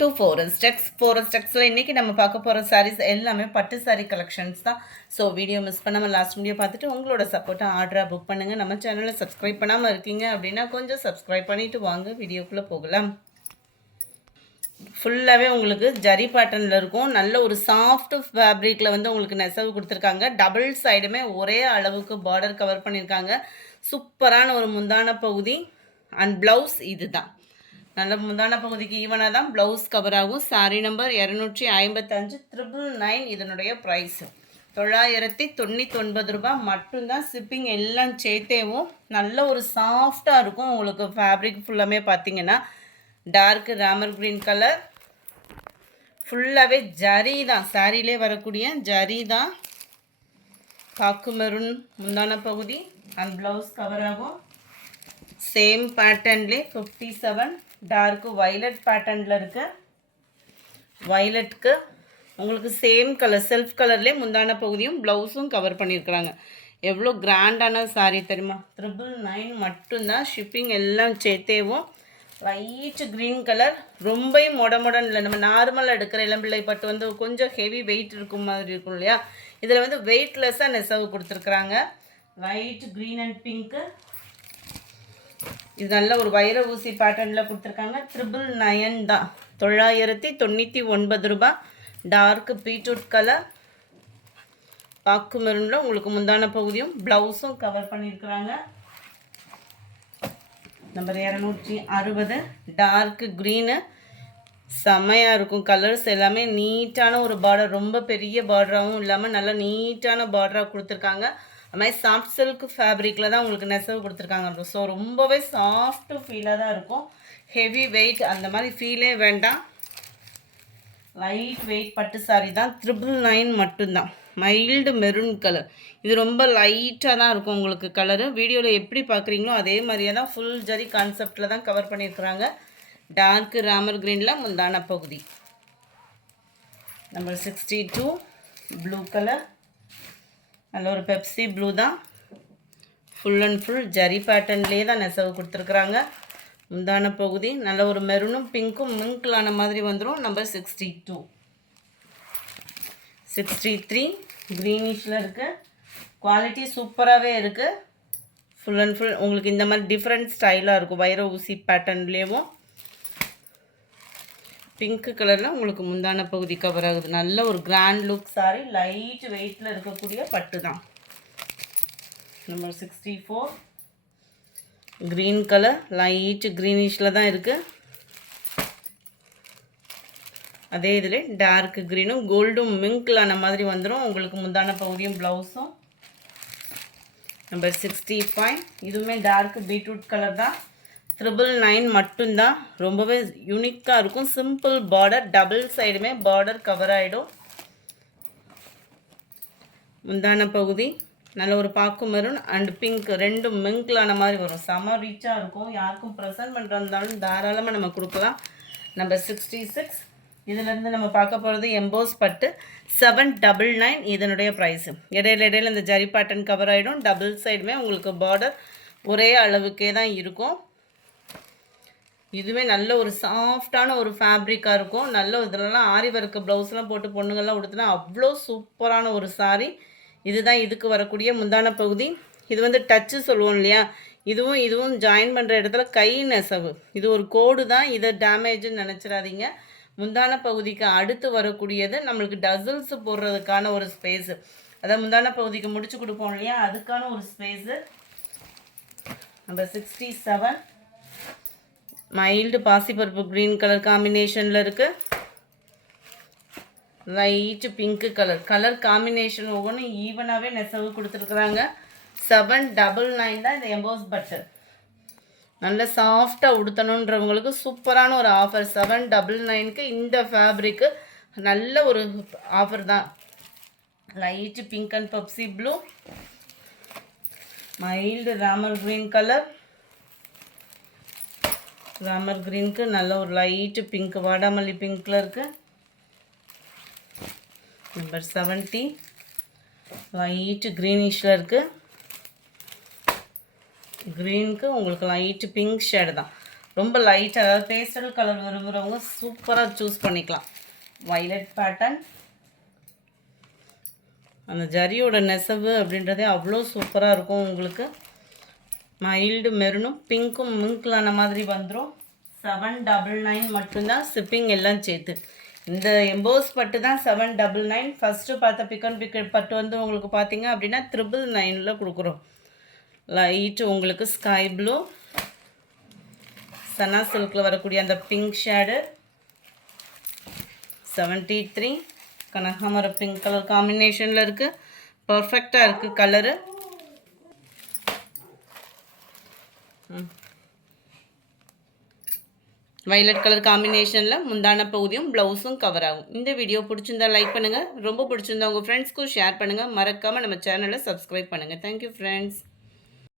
To ஃபோரஸ்டெக்ஸ் ஃபோரஸ்டெக்ஸில் இன்றைக்கி நம்ம பார்க்க போகிற சாரீஸ் எல்லாமே பட்டு சாரீ கலெக்ஷன்ஸ் தான். ஸோ வீடியோ மிஸ் பண்ணாமல் லாஸ்ட் வீடியோ பார்த்துட்டு உங்களோட சப்போர்ட்டை ஆர்டராக புக் பண்ணுங்கள் நம்ம சேனலை சப்ஸ்கிரைப் பண்ணாமல் இருக்கீங்க அப்படின்னா கொஞ்சம் சப்ஸ்கிரைப் பண்ணிவிட்டு வாங்க. வீடியோக்குள்ளே போகலாம். ஃபுல்லாகவே உங்களுக்கு ஜரி பேட்டர்னில் இருக்கும். நல்ல ஒரு சாஃப்ட் ஃபேப்ரிக்கில் வந்து உங்களுக்கு நெசவு கொடுத்துருக்காங்க. டபுள் சைடுமே ஒரே அளவுக்கு பார்டர் கவர் பண்ணியிருக்காங்க சூப்பரான ஒரு முந்தான பகுதி. அண்ட் ப்ளவுஸ் இதுதான். நல்ல முந்தான பகுதிக்கு ஈவனாக தான் ப்ளவுஸ் கவர் ஆகும். சாரி நம்பர் இரநூற்றி ஐம்பத்தஞ்சு த்ரிபிள் நைன் இதனுடைய ப்ரைஸு தொள்ளாயிரத்தி தொண்ணூற்றி ஒன்பது ரூபாய் மட்டும்தான் ஷிப்பிங் எல்லாம் சேர்த்தேவும் நல்ல ஒரு சாஃப்டாக இருக்கும் உங்களுக்கு ஃபேப்ரிக் ஃபுல்லாமே பார்த்தீங்கன்னா. டார்க் ராமர் க்ரீன் கலர் ஃபுல்லாகவே ஜரி தான். சாரிலே வரக்கூடிய ஜரி தான். காக்கு மெரூன் முந்தான பகுதி. அண்ட் ப்ளவுஸ் கவர் ஆகும். சேம் பேட்டர்ன்லே ஃபிஃப்டி செவன் டார்க்கு வைலட் பேட்டர்னில் இருக்க. வைலட்க்கு உங்களுக்கு சேம் கலர் செல்ஃப் கலர்லேயே முந்தான பகுதியும் ப்ளவுஸும் கவர் பண்ணியிருக்கிறாங்க. எவ்வளோ கிராண்டான சாரீ தெரியுமா? ட்ரிபிள் நைன் மட்டும்தான் ஷிப்பிங் எல்லாம் சேர்த்தேவும். லைட் க்ரீன் கலர் ரொம்ப மொட இல்லை. நம்ம நார்மலாக எடுக்கிற இளம்பிள்ளை பட்டு வந்து கொஞ்சம் ஹெவி வெயிட் இருக்கும் மாதிரி இருக்கும் இல்லையா? இதில் வந்து வெயிட்லெஸ்ஸாக நெசவு கொடுத்துருக்குறாங்க. லைட் க்ரீன் அண்ட் பிங்க்கு இது நல்ல ஒரு வைர ஊசி பேட்டர்னில் கொடுத்துருக்காங்க. ட்ரிபிள் நயன் தான். தொள்ளாயிரத்தி தொண்ணூற்றி ஒன்பது ரூபாய் டார்க் பீட்ரூட் கலர் பாக்கு மெரூனில் உங்களுக்கு முந்தான பகுதியும் ப்ளவுஸும் கவர் பண்ணியிருக்கிறாங்க. நம்பர் இரநூற்றி அறுபது. டார்க் க்ரீனு செம்மையாக இருக்கும். கலர்ஸ் எல்லாமே நீட்டான ஒரு பார்டர் ரொம்ப பெரிய பார்டராகவும் இல்லாமல் நல்லா நீட்டான பார்டராக கொடுத்துருக்காங்க. அது மாதிரி சாஃப்ட் சில்க் ஃபேப்ரிக்கில் தான் உங்களுக்கு நெசவு கொடுத்துருக்காங்க ஸோ ரொம்பவே சாஃப்ட்டு ஃபீலாக தான் இருக்கும். ஹெவி வெயிட் அந்த மாதிரி ஃபீலே வேண்டாம். லைட் வெயிட் பட்டு சாரி தான். த்ரிபிள் நைன் மட்டும்தான். மைல்டு மெரூன் கலர் இது ரொம்ப லைட்டாக தான் இருக்கும் உங்களுக்கு கலரு வீடியோவில் எப்படி பார்க்குறீங்களோ அதே மாதிரியே தான் ஃபுல் ஜரி கான்செப்டில் தான் கவர் பண்ணியிருக்கிறாங்க. டார்க்கு ராமர் க்ரீனில் முந்தான பகுதி. Number sixty two blue colour நல்ல ஒரு பெப்சி ப்ளூ தான். ஃபுல் அண்ட் ஃபுல் ஜரி பேட்டர்ன்லேயே தான் நெசவு கொடுத்துருக்குறாங்க. முந்தான பகுதி நல்ல ஒரு மெரூனும் பிங்க்கும் மிங்க்லான மாதிரி வந்துடும் number sixty two sixty three க்ரீனிஷில் இருக்குது குவாலிட்டி சூப்பராகவே இருக்குது ஃபுல் அண்ட் ஃபுல் உங்களுக்கு இந்த மாதிரி டிஃப்ரெண்ட் ஸ்டைலாக இருக்கும். வைர ஊசி பேட்டர்ன்லேயும் பிங்க் கலரில் உங்களுக்கு முந்தான பகுதி கவர் ஆகுது. நல்ல ஒரு கிராண்ட் லுக் சாரி லைட் வெயிட்டில் இருக்கக்கூடிய பட்டு தான். Number sixty four green colour light க்ரீனிஷில் தான் இருக்குது அதே இதில் டார்க் க்ரீனும் கோல்டும் மிங்க்லான மாதிரி வந்துடும் உங்களுக்கு முந்தான பகுதியும் ப்ளவுஸும் நம்பர் சிக்ஸ்டி ஃபைவ் இதுவுமே டார்க் பீட்ரூட் கலர் தான். த்ரிபிள் நைன் மட்டும்தான். ரொம்பவே யூனிக்காக இருக்கும். சிம்பிள் பார்டர் டபுள் சைடுமே பார்டர் கவர் ஆகிடும் முந்தான பகுதி. நல்ல ஒரு பாக்கு மெரூன் அண்ட் பிங்க் ரெண்டும் மிங்க்லான மாதிரி வரும். செம ரீச்சாக இருக்கும். யாருக்கும் ப்ரெசென்ட் பண்ணுறதாலும் தாராளமாக நம்ம கொடுக்கலாம். நம்பர் சிக்ஸ்டி சிக்ஸ் இதிலேருந்து நம்ம பார்க்க போகிறது எம்போஸ் பட்டு. செவன் டபுள் நைன் இதனுடைய ப்ரைஸு இடையில இடையில இந்த ஜரி பேட்டர்ன் கவர் ஆகிடும் டபுள் சைடுமே உங்களுக்கு பார்டர் ஒரே அளவுக்கே தான் இருக்கும். இதுவே நல்ல ஒரு சாஃப்டான ஒரு ஃபேப்ரிக்காக இருக்கும். நல்ல இதிலலாம் ஆரி ஒர்க்கு ப்ளவுஸ்லாம் போட்டு பொண்ணுங்கள்லாம் உடுத்துனா அவ்வளோ சூப்பரான ஒரு சாரீ இதுதான் இதுக்கு வரக்கூடிய முந்தான பகுதி. இது வந்து டச்சு சொல்லுவோம் இல்லையா? இதுவும் இதுவும் ஜாயின் பண்ணுற இடத்துல கை நெசவு. இது ஒரு கோடு தான். இதை டேமேஜ்னு நினச்சிடாதீங்க. முந்தான பகுதிக்கு அடுத்து வரக்கூடியது நம்மளுக்கு டசல்ஸ் போடுறதுக்கான ஒரு ஸ்பேஸு அதான் முந்தான பகுதிக்கு முடிச்சு கொடுப்போம் இல்லையா? அதுக்கான ஒரு space number sixty seven mild பாசிப்பருப்பு க்ரீன் கலர் காம்பினேஷனில் இருக்குது light pink colour colour combination ஒவ்வொன்றும் ஈவனாகவே நெசவு கொடுத்துருக்குறாங்க. செவன் டபுள் நைன் தான் இந்த எம்போஸ் பட்டர் நல்ல சாஃப்டாக உடுத்தணுன்றவங்களுக்கு சூப்பரான ஒரு ஆஃபர் செவன் டபுள் நைனுக்கு இந்த ஃபேப்ரிக்கு நல்ல ஒரு ஆஃபர் தான். Light pink and Pepsi blue mild Ramar green colour ராமர் க்ரீனுக்கு நல்ல ஒரு லைட்டு பிங்க் வாடாமல்லி பிங்க்கில் இருக்குது நம்பர் செவன்ட்டி லைட்டு க்ரீனிஷில் இருக்குது க்ரீனுக்கு உங்களுக்கு லைட்டு பிங்க் ஷேடு தான். ரொம்ப லைட் அதாவது பேஸ்டல் கலர் விரும்புகிறவங்க சூப்பராக சூஸ் பண்ணிக்கலாம். வைலட் பேட்டர்ன் அந்த ஜரியோட நெசவு அப்படின்றதே அவ்வளோ சூப்பராக இருக்கும் உங்களுக்கு. மைல்டு மெரூனும் பிங்க்கும் மிங்க்லான மாதிரி வந்துடும் செவன் டபுள் நைன் மட்டும்தான் ஷிப்பிங் எல்லாம் சேர்த்து. இந்த எம்போஸ் பட்டு தான் செவன் டபுள் நைன். ஃபஸ்ட்டு பார்த்த பிக்கன் பிக்கட் பட்டு வந்து உங்களுக்கு பார்த்தீங்க அப்படின்னா த்ரிபிள் நைனில் கொடுக்குறோம். லைட்டு உங்களுக்கு ஸ்கை ப்ளூ சனா சில்கில் வரக்கூடிய அந்த பிங்க் ஷேடு செவன்ட்டி த்ரீ கனகாமரம் பிங்க் கலர் காம்பினேஷனில் இருக்குது பர்ஃபெக்டாக இருக்குது கலரு வைலட் கலர் காம்பினேஷனில் முந்தான பகுதியும் ப்ளவுஸும் கவர் ஆகும். இந்த வீடியோ பிடிச்சிருந்தா லைக் பண்ணுங்கள் ரொம்ப பிடிச்சிருந்தா உங்கள் ஃப்ரெண்ட்ஸ்க்கும் ஷேர் பண்ணுங்கள் மறக்காமல் நம்ம சேனலை சப்ஸ்கிரைப் பண்ணுங்கள் தேங்க்யூ ஃப்ரெண்ட்ஸ்